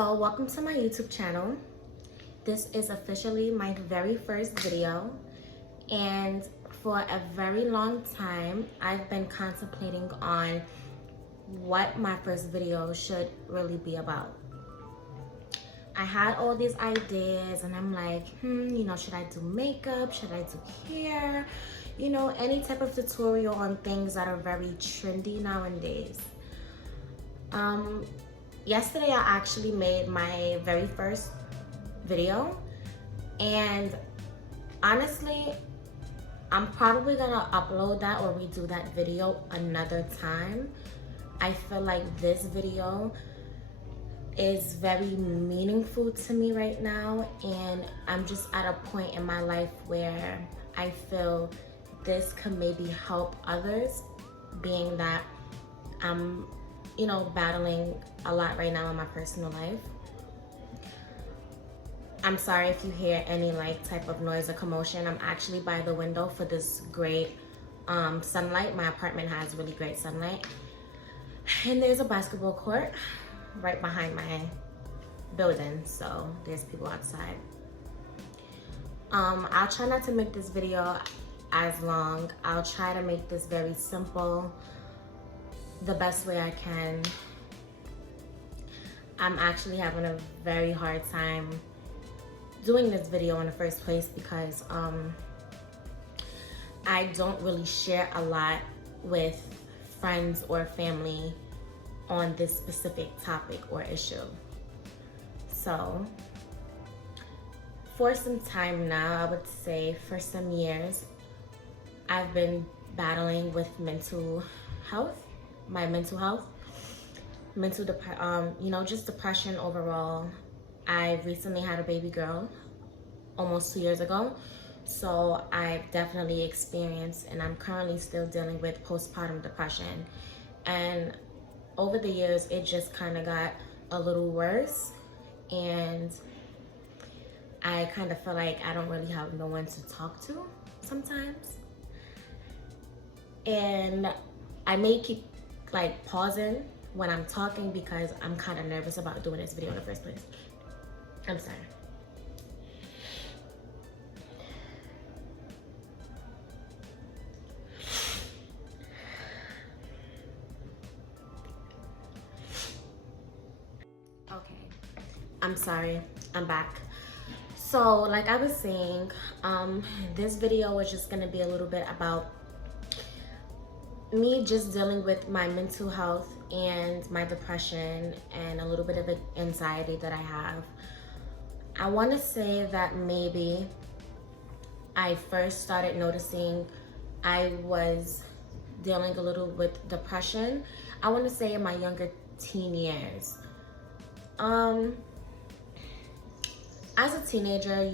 So welcome to my YouTube channel. This is officially my very first video, and for a very long time I've been contemplating on what my first video should really be about. I had all these ideas and I'm like, should I do makeup? Should I do hair? Any type of tutorial on things that are very trendy nowadays. Yesterday I actually made my very first video, and honestly I'm probably gonna upload that or redo that video another time. I feel like this video is very meaningful to me right now, and I'm just at a point in my life where I feel this could maybe help others, being that I'm battling a lot right now in my personal life. I'm sorry if you hear any type of noise or commotion. I'm actually by the window for this great sunlight. My apartment has really great sunlight, and there's a basketball court right behind my building, so there's people outside. I'll try not to make this video as long. I'll try to make this very simple, the best way I can. I'm actually having a very hard time doing this video in the first place because I don't really share a lot with friends or family on this specific topic or issue. So for some time now, I would say for some years, I've been battling with mental health, just depression overall. I recently had a baby girl almost 2 years ago, so I definitely experienced, and I'm currently still dealing with postpartum depression. And over the years, it just kind of got a little worse, and I kind of feel like I don't really have no one to talk to sometimes. And I may keep pausing when I'm talking because I'm kind of nervous about doing this video in the first place. I'm sorry. Okay, I'm sorry, I'm back. So like I was saying, this video is just gonna be a little bit about me just dealing with my mental health and my depression and a little bit of the anxiety that I have. I want to say that maybe I first started noticing I was dealing a little with depression, I want to say in my younger teen years. As a teenager,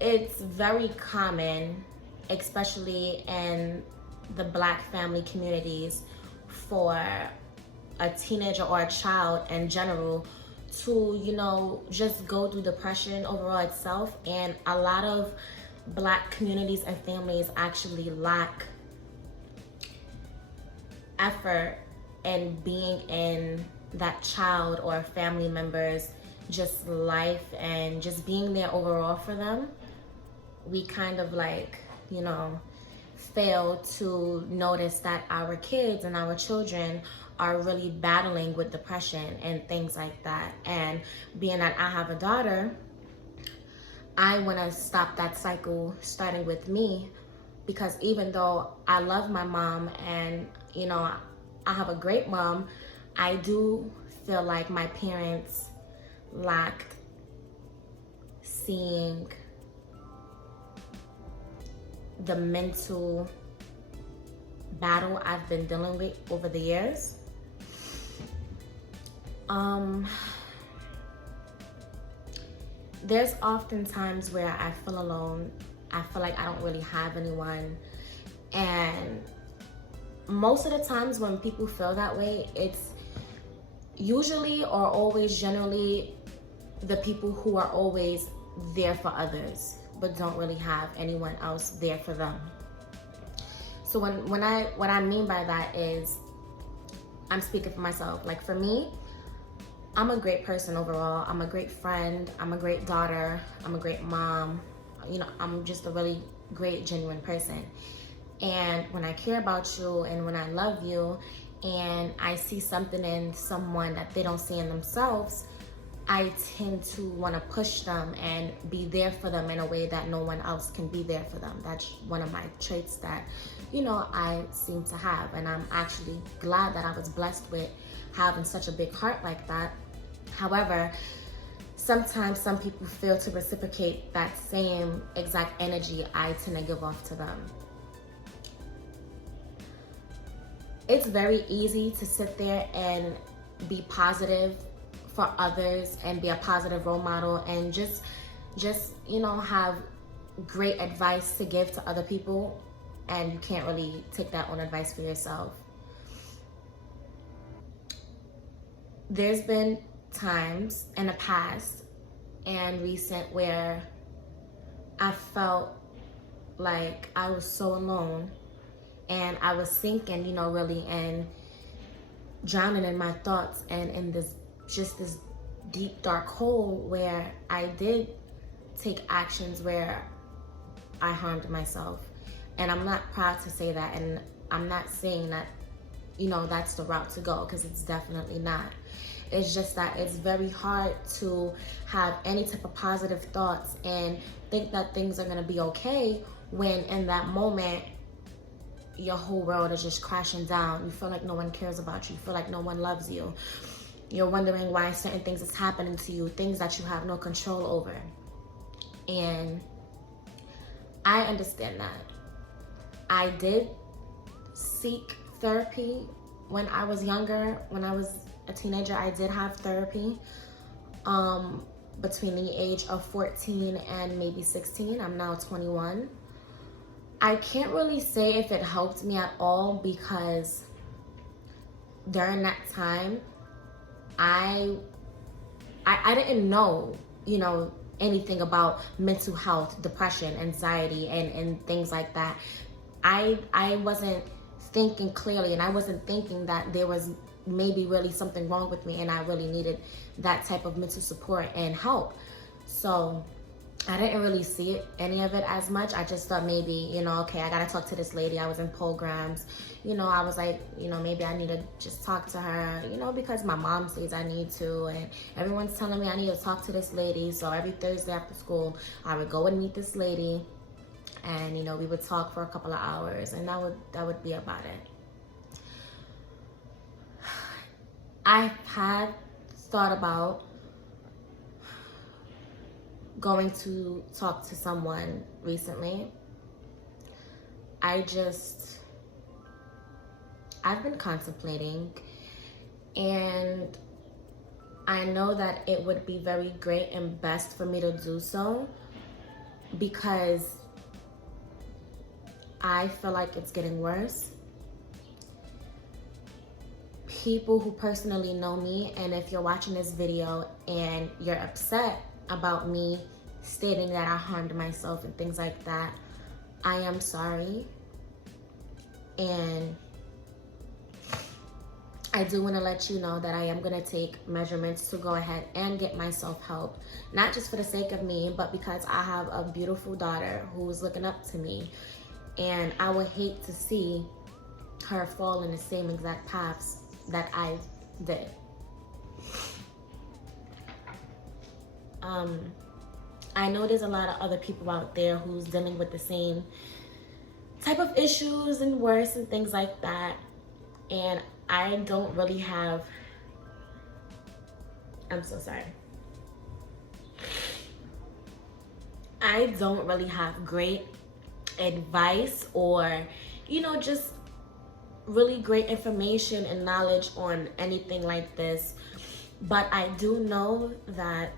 it's very common, especially in the Black family communities, for a teenager or a child in general to, just go through depression overall itself. And a lot of Black communities and families actually lack effort in being in that child or family member's just life and just being there overall for them. We kind of fail to notice that our kids and our children are really battling with depression and things like that. And being that I have a daughter, I want to stop that cycle starting with me, because even though I love my mom and I have a great mom, I do feel like my parents lacked seeing the mental battle I've been dealing with over the years. There's often times where I feel alone. I feel like I don't really have anyone. And most of the times when people feel that way, it's usually or always generally the people who are always there for others but don't really have anyone else there for them. So what I mean by that is, I'm speaking for myself. Like for me, I'm a great person overall. I'm a great friend. I'm a great daughter. I'm a great mom. You know, I'm just a really great, genuine person. And when I care about you and when I love you and I see something in someone that they don't see in themselves, I tend to want to push them and be there for them in a way that no one else can be there for them. That's one of my traits that, you know, I seem to have. And I'm actually glad that I was blessed with having such a big heart like that. However, sometimes some people fail to reciprocate that same exact energy I tend to give off to them. It's very easy to sit there and be positive for others and be a positive role model and just you know, have great advice to give to other people, and you can't really take that on advice for yourself. There's been times in the past and recent where I felt like I was so alone and I was sinking, you know, really, and drowning in my thoughts and in this deep dark hole where I did take actions where I harmed myself. And I'm not proud to say that, and I'm not saying that, you know, that's the route to go, because it's definitely not. It's just that it's very hard to have any type of positive thoughts and think that things are going to be okay when in that moment your whole world is just crashing down. You feel like no one cares about you. You feel like no one loves you. You're wondering why certain things is happening to you, things that you have no control over. And I understand that. I did seek therapy when I was younger. When I was a teenager, I did have therapy between the age of 14 and maybe 16. I'm now 21. I can't really say if it helped me at all, because during that time, I didn't know, you know, anything about mental health, depression, anxiety, and things like that. I wasn't thinking clearly, and I wasn't thinking that there was maybe really something wrong with me and I really needed that type of mental support and help. So I didn't really see any of it as much. I just thought maybe, you know, okay, I gotta talk to this lady. I was in programs, you know, I was like, you know, maybe I need to just talk to her, you know, because my mom says I need to, and everyone's telling me I need to talk to this lady. So every Thursday after school, I would go and meet this lady, and, you know, we would talk for a couple of hours, and that would be about it. I had thought about going to talk to someone recently. I've been contemplating, and I know that it would be very great and best for me to do so, because I feel like it's getting worse. People who personally know me, and if you're watching this video and you're upset about me stating that I harmed myself and things like that, I am sorry. And I do want to let you know that I am going to take measurements to go ahead and get myself help, not just for the sake of me, but because I have a beautiful daughter who's looking up to me, and I would hate to see her fall in the same exact paths that I did. I know there's a lot of other people out there who's dealing with the same type of issues and worse and things like that, and I don't really have, I'm so sorry. I don't really have great advice or, you know, just really great information and knowledge on anything like this. But I do know that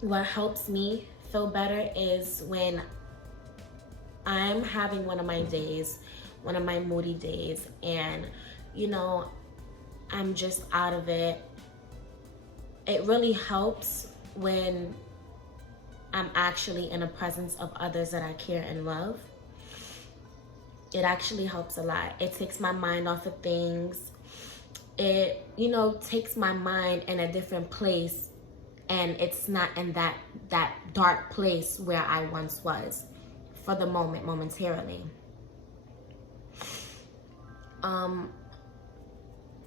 what helps me feel better is when I'm having one of my days, one of my moody days, and, you know, I'm just out of it. It really helps when I'm actually in the presence of others that I care and love. It actually helps a lot. It takes my mind off of things. it, you know, takes my mind in a different place, and it's not in that dark place where I once was for the moment, momentarily.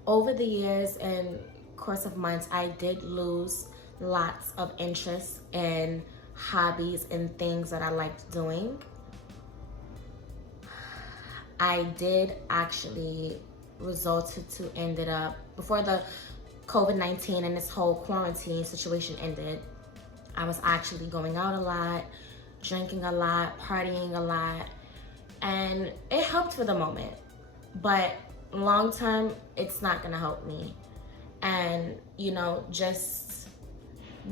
Over the years and course of months, I did lose lots of interest in hobbies and things that I liked doing. I did actually resulted to ended up, before the COVID-19 and this whole quarantine situation ended, I was actually going out a lot, drinking a lot, partying a lot, and it helped for the moment, but long term, it's not gonna help me. And, you know, just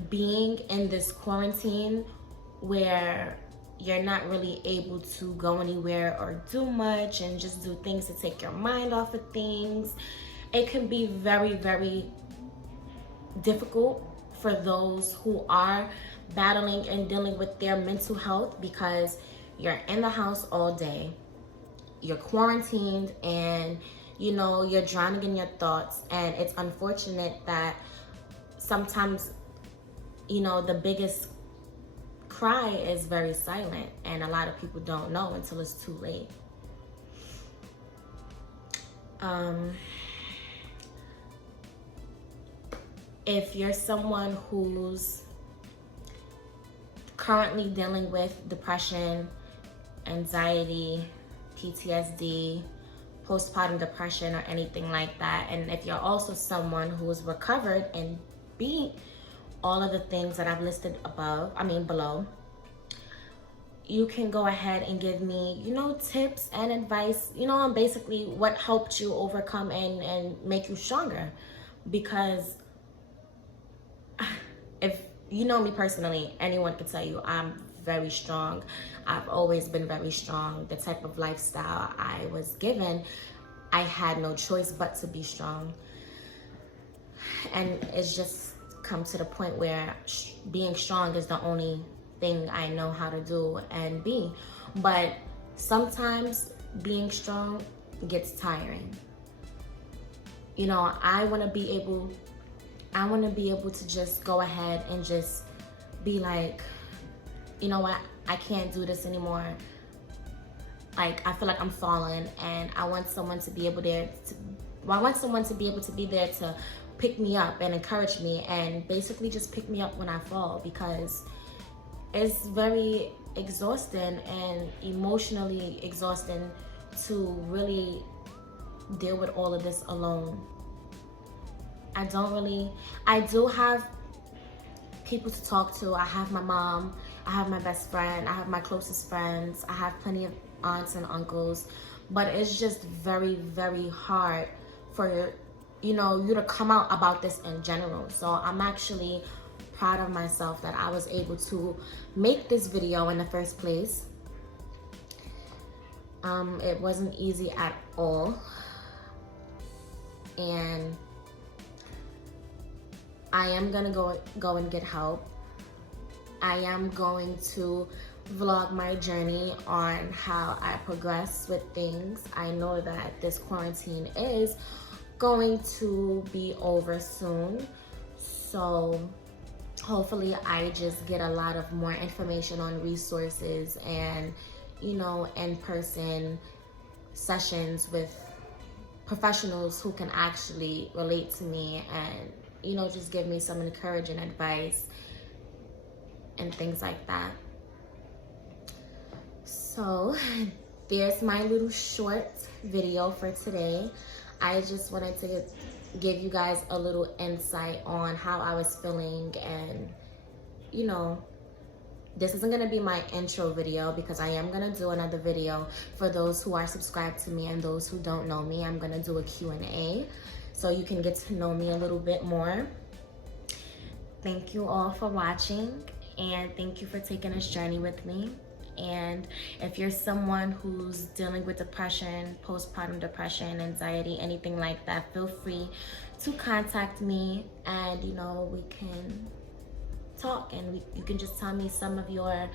being in this quarantine where you're not really able to go anywhere or do much and just do things to take your mind off of things, it can be very, very difficult for those who are battling and dealing with their mental health, because you're in the house all day, you're quarantined, and you know, you're drowning in your thoughts. And it's unfortunate that sometimes, you know, the biggest cry is very silent, and a lot of people don't know until it's too late. If you're someone who's currently dealing with depression, anxiety, PTSD, postpartum depression, or anything like that, and if you're also someone who is recovered and beat all of the things that I've listed below, you can go ahead and give me, you know, tips and advice, you know, on basically what helped you overcome and make you stronger. Because if you know me personally, anyone can tell you I'm very strong. I've always been very strong. The type of lifestyle I was given, I had no choice but to be strong. And it's just come to the point where being strong is the only thing I know how to do and be. But sometimes being strong gets tiring. You know, I want to be able to just go ahead and just be like, you know what, I can't do this anymore. Like, I feel like I'm falling, and I want someone to be able to be there to pick me up and encourage me, and basically just pick me up when I fall, because it's very exhausting and emotionally exhausting to really deal with all of this alone. I do have people to talk to. I have my mom, I have my best friend, I have my closest friends, I have plenty of aunts and uncles, but it's just very, very hard for you to come out about this in general. So I'm actually proud of myself that I was able to make this video in the first place. It wasn't easy at all, and I am gonna go and get help. I am going to vlog my journey on how I progress with things. I know that this quarantine is going to be over soon, so hopefully I just get a lot of more information on resources and in-person sessions with professionals who can actually relate to me and just give me some encouraging advice and things like that. So there's my little short video for today. I just wanted to give you guys a little insight on how I was feeling, and this isn't gonna be my intro video because I am gonna do another video for those who are subscribed to me and those who don't know me. I'm gonna do a Q&A so you can get to know me a little bit more. Thank you all for watching, and thank you for taking this journey with me. And if you're someone who's dealing with depression, postpartum depression, anxiety, anything like that, feel free to contact me, and we can talk, and you can just tell me some of your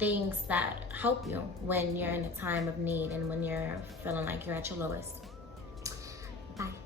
things that help you when you're in a time of need and when you're feeling like you're at your lowest. Bye.